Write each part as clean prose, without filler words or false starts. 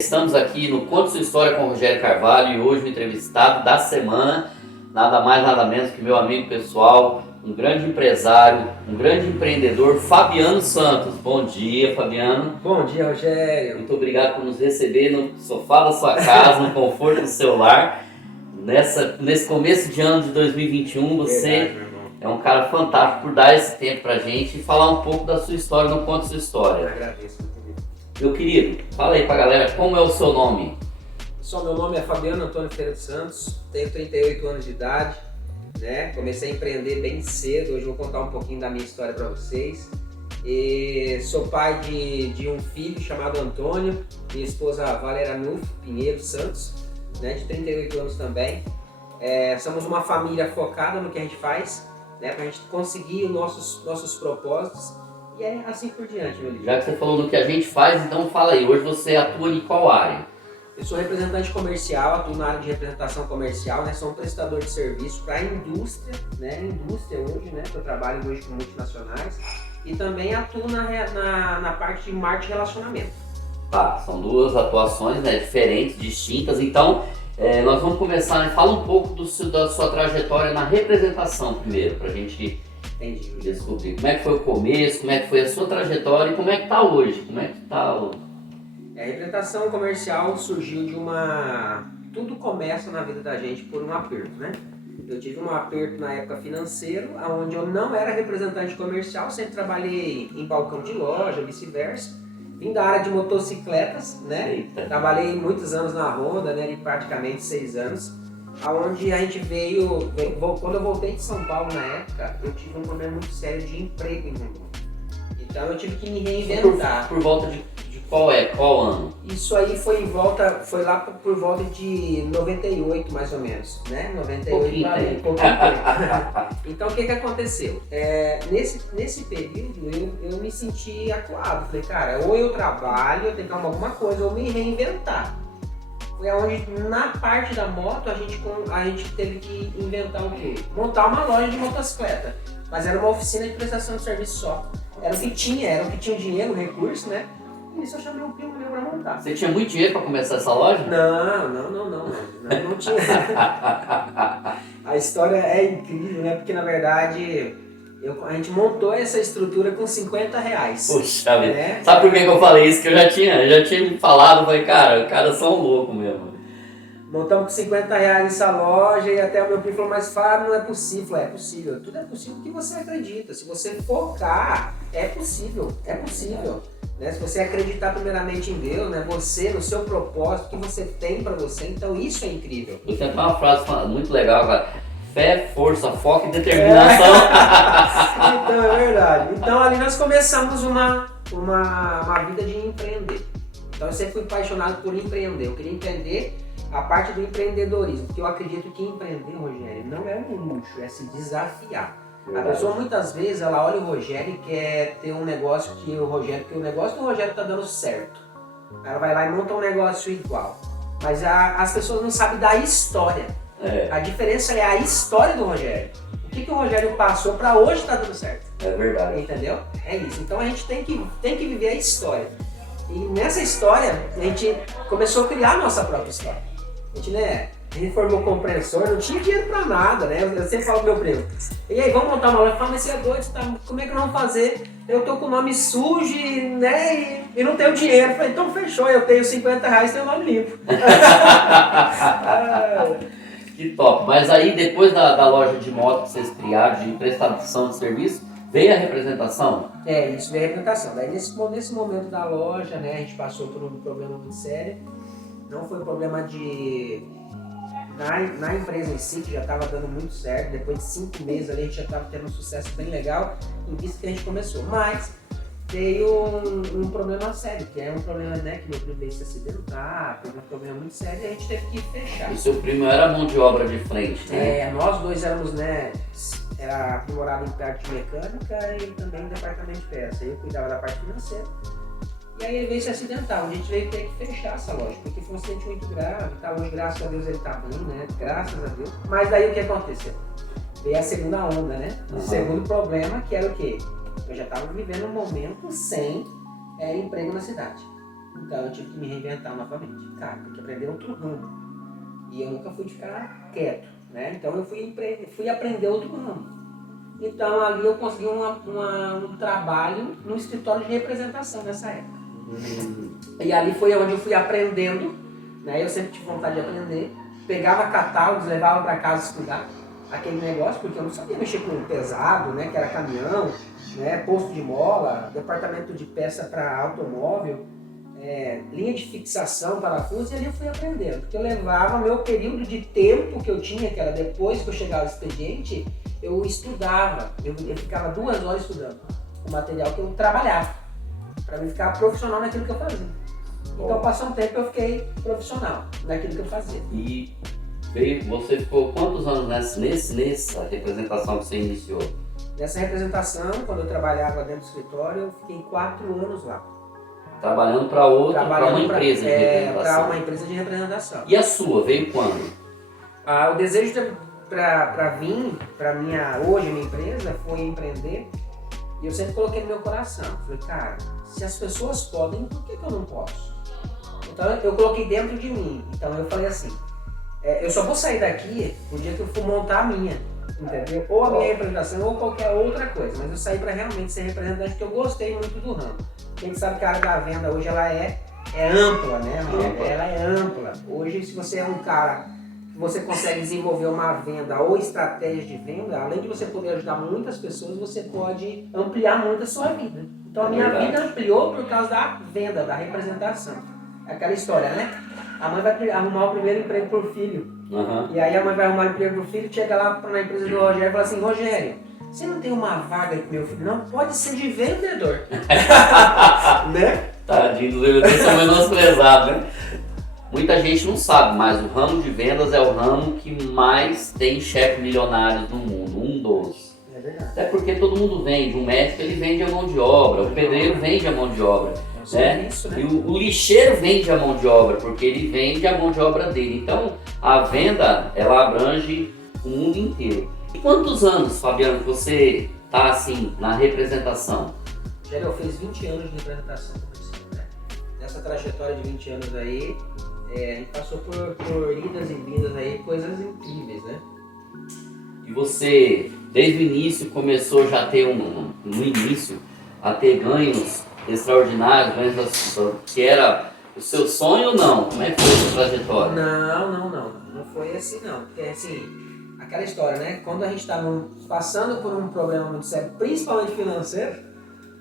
Estamos aqui no Conte Sua História com o Rogério Carvalho e hoje o entrevistado da semana, nada mais nada menos que meu amigo pessoal, um grande empresário, um grande empreendedor, Fabiano Santos. Bom dia, Fabiano. Bom dia, Rogério. Muito obrigado por nos receber no sofá da sua casa, no conforto do seu lar. Nesse começo de ano de 2021, você é um cara fantástico por dar esse tempo pra gente e falar um pouco da sua história no Conte Sua História. Eu agradeço. Meu querido, fala aí pra galera, como é o seu nome? Meu nome é Fabiano Antônio Ferreira dos Santos, tenho 38 anos de idade, né? Comecei a empreender bem cedo, hoje vou contar um pouquinho da minha história para vocês. E sou pai de um filho chamado Antônio, minha esposa Valéria Nuf Pinheiro Santos, né? De 38 anos também. Somos uma família focada no que a gente faz, né? Para a gente conseguir os nossos propósitos. E é assim por diante, meu livro. Já que você falou do que a gente faz, então fala aí, hoje você atua em qual área? Eu sou representante comercial, atuo na área de representação comercial, né? Sou um prestador de serviço para a indústria, né? Indústria hoje, né? Eu trabalho hoje com multinacionais e também atuo na parte de marketing e relacionamento. Tá, são duas atuações, né, diferentes, distintas, então nós vamos começar, né? Fala um pouco da sua trajetória na representação primeiro, pra gente descobrir como é que foi o começo, como é que foi a sua trajetória e como é que tá hoje, como é que tá o... A representação comercial surgiu tudo começa na vida da gente por um aperto, né? Eu tive um aperto na época financeiro, onde eu não era representante comercial, sempre trabalhei em balcão de loja, vice-versa. Vim da área de motocicletas, né? Eita. Trabalhei muitos anos na Honda, né? De praticamente 6 anos. Onde a gente quando eu voltei de São Paulo na época, eu tive um problema muito sério de emprego em Rondônia. Então eu tive que me reinventar. Por volta de qual ano? Isso aí foi lá por volta de 98 mais ou menos, né? 98 pouquinho tempo. Então o que aconteceu? Nesse período eu me senti acuado. Falei, cara, ou eu trabalho, eu tenho que arrumar alguma coisa, ou me reinventar. Foi onde, na parte da moto, a gente teve que inventar o quê? Montar uma loja de motocicleta. Mas era uma oficina de prestação de serviço só. Era o que tinha o dinheiro, o recurso, né? E isso eu chamei um primo meu pra montar. Você tinha muito dinheiro pra começar essa loja? Não tinha. A história é incrível, né? Porque, na verdade, a gente montou essa estrutura com R$50. Puxa vida. Né? Sabe por que eu falei isso? Que eu já tinha me falado, falei, cara, os caras são loucos mesmo. Montamos com R$50 essa loja e até o meu primo falou, mas Fábio, não é possível. Falei, é possível. Tudo é possível que você acredita. Se você focar, é possível. Né? Se você acreditar primeiramente em Deus, né? Você, no seu propósito, o que você tem pra você, então isso é incrível. Eu tenho uma frase muito legal, cara. Fé, força, foco e determinação. Então, é verdade. Então ali nós começamos uma vida de empreender. Então eu sempre fui apaixonado por empreender. Eu queria entender a parte do empreendedorismo, porque eu acredito que empreender, Rogério, não é um luxo, é se desafiar. A pessoa muitas vezes ela olha o Rogério e quer ter um negócio porque o negócio do Rogério está dando certo. Ela vai lá e monta um negócio igual. Mas as pessoas não sabem da história. A diferença é a história do Rogério. O que o Rogério passou para hoje estar dando certo. É verdade. Entendeu? É isso. Então a gente tem que viver a história. E nessa história a gente começou a criar a nossa própria história. A gente formou compressor, não tinha dinheiro pra nada, né? Eu sempre falo pro meu primo, e aí, vamos montar uma loja? Fala, mas você é doido, tá? Como é que nós vamos fazer? Eu tô com o nome sujo, né? E não tenho dinheiro. Eu falei, então fechou, eu tenho R$50, tenho o nome limpo. Que top. Mas aí, depois da loja de moto que vocês criaram, de prestação de serviço, veio a representação? Isso veio a representação. Daí, nesse momento da loja, né, a gente passou por um problema muito sério. Não foi um problema na empresa em si, que já estava dando muito certo. Depois de 5 meses ali, a gente já estava tendo um sucesso bem legal, em vista que a gente começou. Mas veio um problema sério, que é um problema, né, que meu primo veio se acidentar, foi um problema muito sério e a gente teve que fechar. E seu primo era mão de obra de frente, né? Nós dois éramos, né, era aprimorado em parte de mecânica e também em departamento de peça. Eu cuidava da parte financeira. E aí ele veio se acidentar, onde a gente veio ter que fechar essa loja, porque foi um acidente muito grave, tá? Hoje, graças a Deus, ele tá bem, né? Graças a Deus. Mas daí o que aconteceu? Veio a segunda onda, né? O segundo problema, que era o quê? Eu já estava vivendo um momento sem emprego na cidade. Então eu tive que me reinventar novamente. Cara, tem que aprender outro ramo. E eu nunca fui ficar quieto, né? Então eu fui aprender outro ramo. Então ali eu consegui um trabalho no escritório de representação nessa época. E ali foi onde eu fui aprendendo, né? Eu sempre tive vontade de aprender. Pegava catálogos, levava para casa estudar aquele negócio, porque eu não sabia mexer com pesado, né? Que era caminhão, né? Posto de mola, departamento de peça para automóvel, linha de fixação, parafuso, e ali eu fui aprendendo. Porque eu levava meu período de tempo que eu tinha, que era depois que eu chegava ao expediente, eu estudava. Eu ficava 2 horas estudando o material que eu trabalhava, para mim ficar profissional naquilo que eu fazia. Então passou um tempo eu fiquei profissional naquilo que eu fazia. E você ficou quantos anos nessa representação que você iniciou? Nessa representação, quando eu trabalhava dentro do escritório, eu fiquei 4 anos lá. Trabalhando para uma empresa de representação. Para uma empresa de representação. E a sua, veio quando? O desejo para vir, para hoje a minha empresa, foi empreender. E eu sempre coloquei no meu coração. Falei, cara, se as pessoas podem, por que eu não posso? Então eu coloquei dentro de mim. Então eu falei assim, eu só vou sair daqui no dia que eu for montar a minha. Entendeu? Ou a minha representação ou qualquer outra coisa. Mas eu saí para realmente ser representante porque eu gostei muito do ramo. A gente sabe que a área da venda hoje ela é ampla, né? Ela é ampla. Hoje, se você é um cara que você consegue desenvolver uma venda ou estratégia de venda, além de você poder ajudar muitas pessoas, você pode ampliar muito a sua vida. Então a minha vida ampliou por causa da venda, da representação. É aquela história, né? A mãe vai arrumar o primeiro emprego pro filho. Uhum. E aí a mãe vai arrumar o emprego pro filho, chega lá na empresa do Rogério e fala assim, Rogério, você não tem uma vaga aí pro meu filho? Não, pode ser de vendedor. Né? Tadinho, os vendedores são menosprezados, né? Muita gente não sabe, mas o ramo de vendas é o ramo que mais tem chefe milionários no mundo, um dos. É verdade. Até porque todo mundo vende, o médico ele vende a mão de obra, o pedreiro vende a mão de obra. Serviço, né? E o lixeiro vende a mão de obra, porque ele vende a mão de obra dele. Então, a venda, ela abrange o mundo inteiro. E quantos anos, Fabiano, você está assim, na representação? Eu fiz 20 anos de representação comercial, né? Nessa trajetória de 20 anos aí, a gente passou por idas e vindas aí, coisas incríveis, né? E você, desde o início, começou já a ter no início, a ter ganhos extraordinários, que era o seu sonho ou não? Como é que foi essa trajetória? Não foi assim não, porque assim, aquela história, né, quando a gente está passando por um problema muito sério, principalmente financeiro,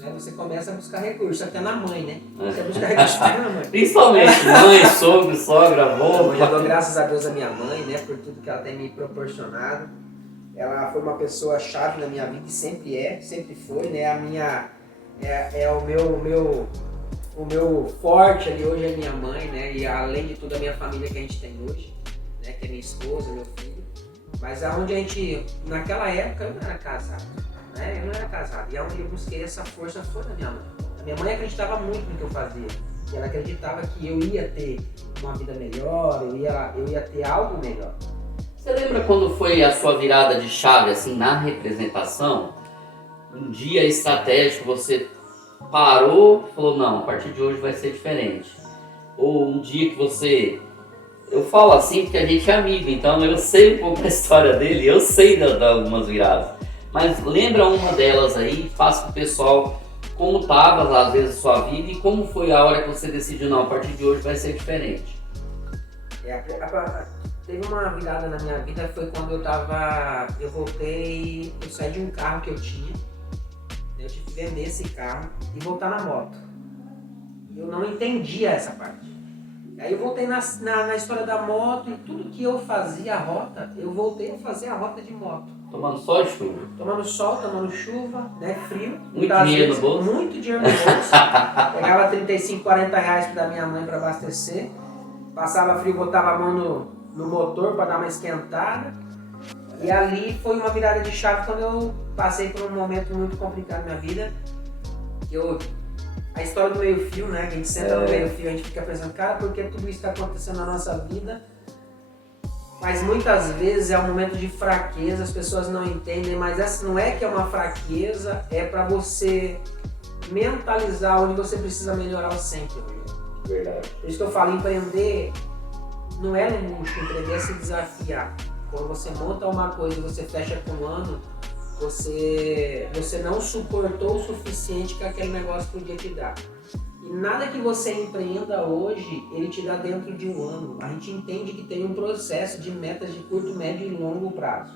né, você começa a buscar recursos, até na mãe, né, você busca recursos até na mãe. Principalmente mãe, sogro, sogra, avô. Eu dou graças a Deus à minha mãe, né, por tudo que ela tem me proporcionado. Ela foi uma pessoa chave na minha vida e sempre foi, né, o meu forte ali hoje é minha mãe, né? E além de tudo a minha família que a gente tem hoje, né? Que é minha esposa, meu filho. Mas aonde a gente, naquela época eu não era casado, né? Eu não era casado. E aonde eu busquei essa força foi da minha mãe. A minha mãe acreditava muito no que eu fazia. E ela acreditava que eu ia ter uma vida melhor, eu ia ter algo melhor. Você lembra quando foi a sua virada de chave, assim, na representação? Um dia estratégico, você parou e falou, não, a partir de hoje vai ser diferente. Ou um dia que você... Eu falo assim porque a gente é amigo, então eu sei um pouco da história dele, eu sei de algumas viradas. Mas lembra uma delas aí, passa pro pessoal como estava às vezes a sua vida e como foi a hora que você decidiu, não, a partir de hoje vai ser diferente. Teve uma virada na minha vida, foi quando eu saí de um carro que eu tinha. Eu tive que vender esse carro e voltar na moto. Eu não entendia essa parte. Aí eu voltei na história da moto e tudo que eu fazia a rota, eu voltei a fazer a rota de moto. Tomando sol e chuva? Tomando sol, tomando chuva, né, frio. Muito dinheiro no bolso? Muito dinheiro no bolso. Pegava 35, 40 reais da minha mãe para abastecer. Passava frio, botava a mão no motor para dar uma esquentada. E ali foi uma virada de chave quando eu passei por um momento muito complicado na minha vida. A história do meio-fio, né? Que a gente senta no meio-fio, a gente fica pensando, cara, por que tudo isso está acontecendo na nossa vida? Mas muitas vezes é um momento de fraqueza, as pessoas não entendem, mas essa não é que é uma fraqueza, é para você mentalizar onde você precisa melhorar sempre. Verdade. Por isso que eu falo, empreender não é luxo, empreender é se desafiar. Quando você monta uma coisa e você fecha com um ano, você não suportou o suficiente que aquele negócio podia te dar. E nada que você empreenda hoje, ele te dá dentro de um ano. A gente entende que tem um processo de metas de curto, médio e longo prazo.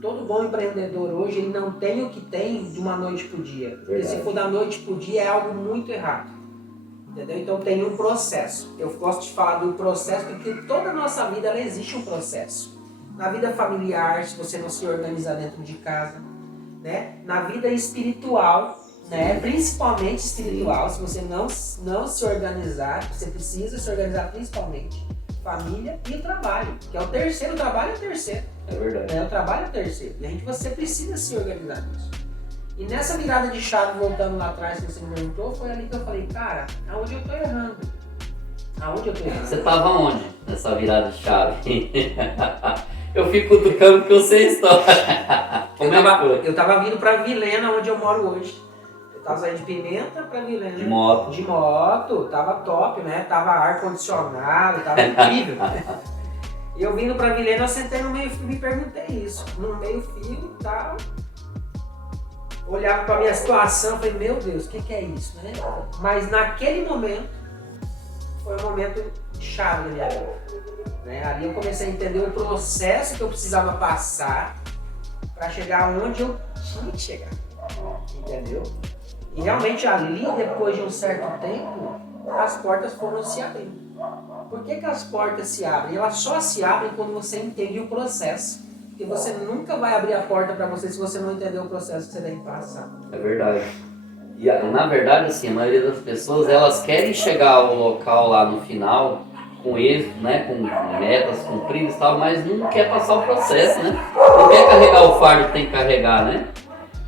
Todo bom empreendedor hoje, ele não tem o que tem de uma noite pro dia. Porque se for da noite pro dia, é algo muito errado. Entendeu? Então tem um processo. Eu gosto de falar do processo, porque toda a nossa vida ela existe um processo. Na vida familiar, se você não se organizar dentro de casa, né? Na vida espiritual, né? Principalmente espiritual, se você não se organizar, você precisa se organizar principalmente. Família e o trabalho, que é o terceiro, o trabalho é o terceiro. É verdade. O trabalho é o terceiro. E você precisa se organizar nisso. E nessa virada de chave, voltando lá atrás, que você me perguntou, foi ali que eu falei, cara, aonde eu tô errando? Aonde eu tô errando? Você tava onde nessa virada de chave? Eu fico cutucando porque eu sei a história. Eu tava vindo pra Vilhena, onde eu moro hoje. Eu tava saindo de Pimenta pra Vilhena. De moto. De moto, tava top, né? Tava ar-condicionado, tava incrível. E eu vindo pra Vilhena, eu sentei no meio fio e me perguntei isso. No meio fio e tal. Olhava pra minha situação e falei, meu Deus, o que é isso, né? Mas naquele momento, foi um momento chave da minha vida. Né? Ali eu comecei a entender o processo que eu precisava passar para chegar onde eu tinha que chegar. Entendeu? E realmente ali, depois de um certo tempo, as portas foram se abrindo. Por que as portas se abrem? Elas só se abrem quando você entende o processo. Porque você nunca vai abrir a porta para você se você não entender o processo que você tem que passar. É verdade. E na verdade, assim, a maioria das pessoas, elas querem chegar ao local lá no final com êxito, né, com metas cumpridas e tal, mas não quer passar o processo, né? Não quer carregar o fardo que tem que carregar, né?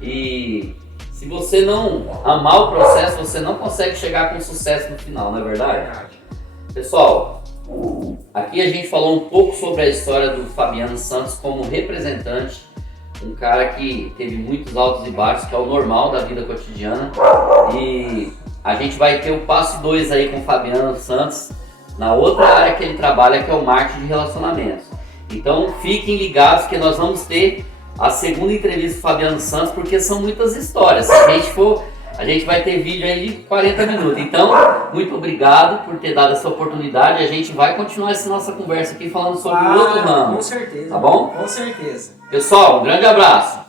E se você não amar o processo, você não consegue chegar com sucesso no final, não é verdade? Pessoal, aqui a gente falou um pouco sobre a história do Fabiano Santos como representante, um cara que teve muitos altos e baixos, que é o normal da vida cotidiana, e a gente vai ter o passo 2 aí com o Fabiano Santos, na outra área que ele trabalha, que é o marketing de relacionamentos. Então fiquem ligados que nós vamos ter a segunda entrevista com o Fabiano Santos, porque são muitas histórias. Se a gente for, a gente vai ter vídeo aí de 40 minutos. Então, muito obrigado por ter dado essa oportunidade. A gente vai continuar essa nossa conversa aqui falando sobre outro ramo. Com certeza. Tá bom? Com certeza. Pessoal, um grande abraço.